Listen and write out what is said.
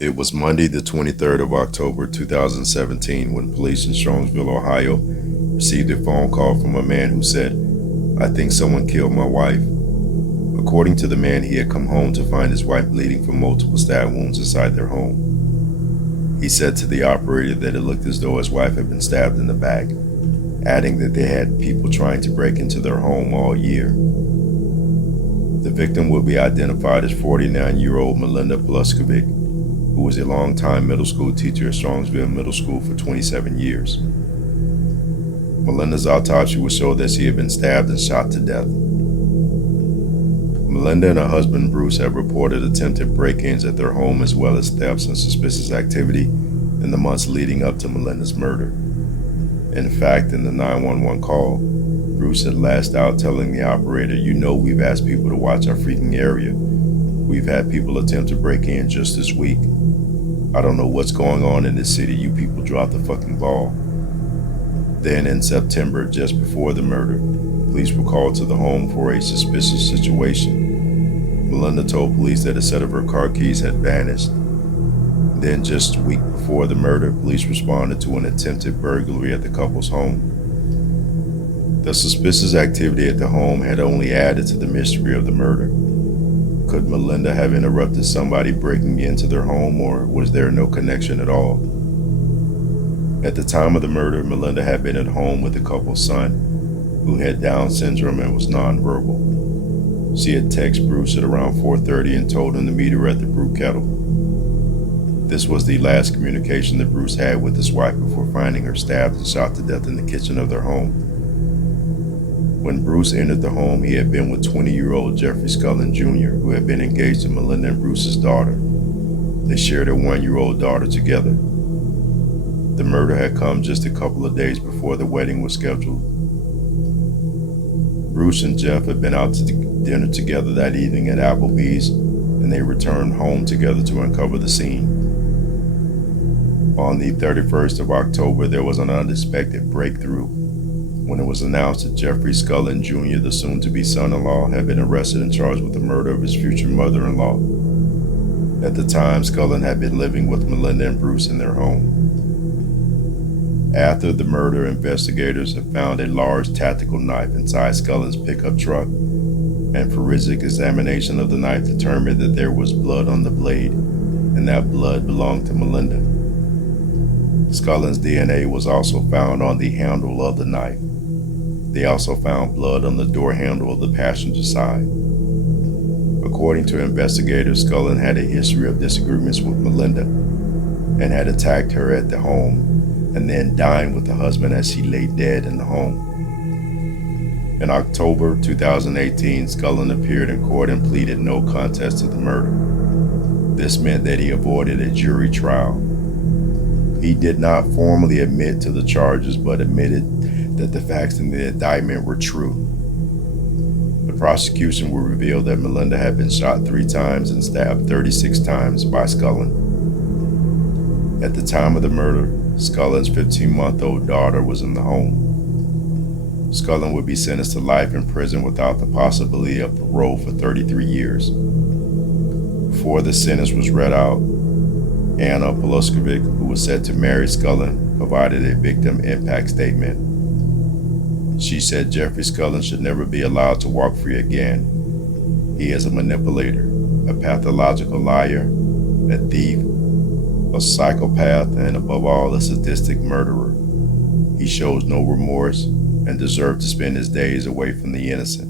It was Monday, the 23rd of October, 2017, when police in Strongsville, Ohio, received a phone call from a man who said, "I think someone killed my wife." According to the man, he had come home to find his wife bleeding from multiple stab wounds inside their home. He said to the operator that it looked as though his wife had been stabbed in the back, adding that they had people trying to break into their home all year. The victim will be identified as 49-year-old Melinda Pleskovic, who was a longtime middle school teacher at Strongsville Middle School for 27 years. Melinda's autopsy would show that she had been stabbed and shot to death. Melinda and her husband Bruce have reported attempted break-ins at their home as well as thefts and suspicious activity in the months leading up to Melinda's murder. In fact, in the 911 call, Bruce had lashed out telling the operator, "You know we've asked people to watch our freaking area. We've had people attempt to break in just this week. I don't know what's going on in this city. You people dropped the fucking ball." Then in September, just before the murder, police were called to the home for a suspicious situation. Melinda told police that a set of her car keys had vanished. Then just a week before the murder, police responded to an attempted burglary at the couple's home. The suspicious activity at the home had only added to the mystery of the murder. Could Melinda have interrupted somebody breaking into their home, or was there no connection at all? At the time of the murder, Melinda had been at home with the couple's son, who had Down syndrome and was nonverbal. She had texted Bruce at around 4:30 and told him to meet her at the brew kettle. This was the last communication that Bruce had with his wife before finding her stabbed and shot to death in the kitchen of their home. When Bruce entered the home, he had been with 20-year-old Jeffrey Scullin Jr., who had been engaged to Melinda and Bruce's daughter. They shared a 1-year-old daughter together. The murder had come just a couple of days before the wedding was scheduled. Bruce and Jeff had been out to dinner together that evening at Applebee's, and they returned home together to uncover the scene. On the 31st of October, there was an unexpected breakthrough when it was announced that Jeffrey Scullin Jr., the soon-to-be son-in-law, had been arrested and charged with the murder of his future mother-in-law. At the time, Scullin had been living with Melinda and Bruce in their home. After the murder, investigators have found a large tactical knife inside Scullin's pickup truck, and forensic examination of the knife determined that there was blood on the blade, and that blood belonged to Melinda. Scullin's DNA was also found on the handle of the knife. They also found blood on the door handle of the passenger side. According to investigators, Scullin had a history of disagreements with Melinda and had attacked her at the home and then dined with the husband as she lay dead in the home. In October 2018, Scullin appeared in court and pleaded no contest to the murder. This meant that he avoided a jury trial. He did not formally admit to the charges, but admitted that the facts in the indictment were true. The prosecution would reveal that Melinda had been shot 3 times and stabbed 36 times by Scullin. At the time of the murder, Scullin's 15-month-old daughter was in the home. Scullin would be sentenced to life in prison without the possibility of parole for 33 years. Before the sentence was read out, Anna Pleskovic, who was set to marry Scullin, provided a victim impact statement. She said Jeffrey Scullin should never be allowed to walk free again. He is a manipulator, a pathological liar, a thief, a psychopath, and above all, a sadistic murderer. He shows no remorse and deserves to spend his days away from the innocent.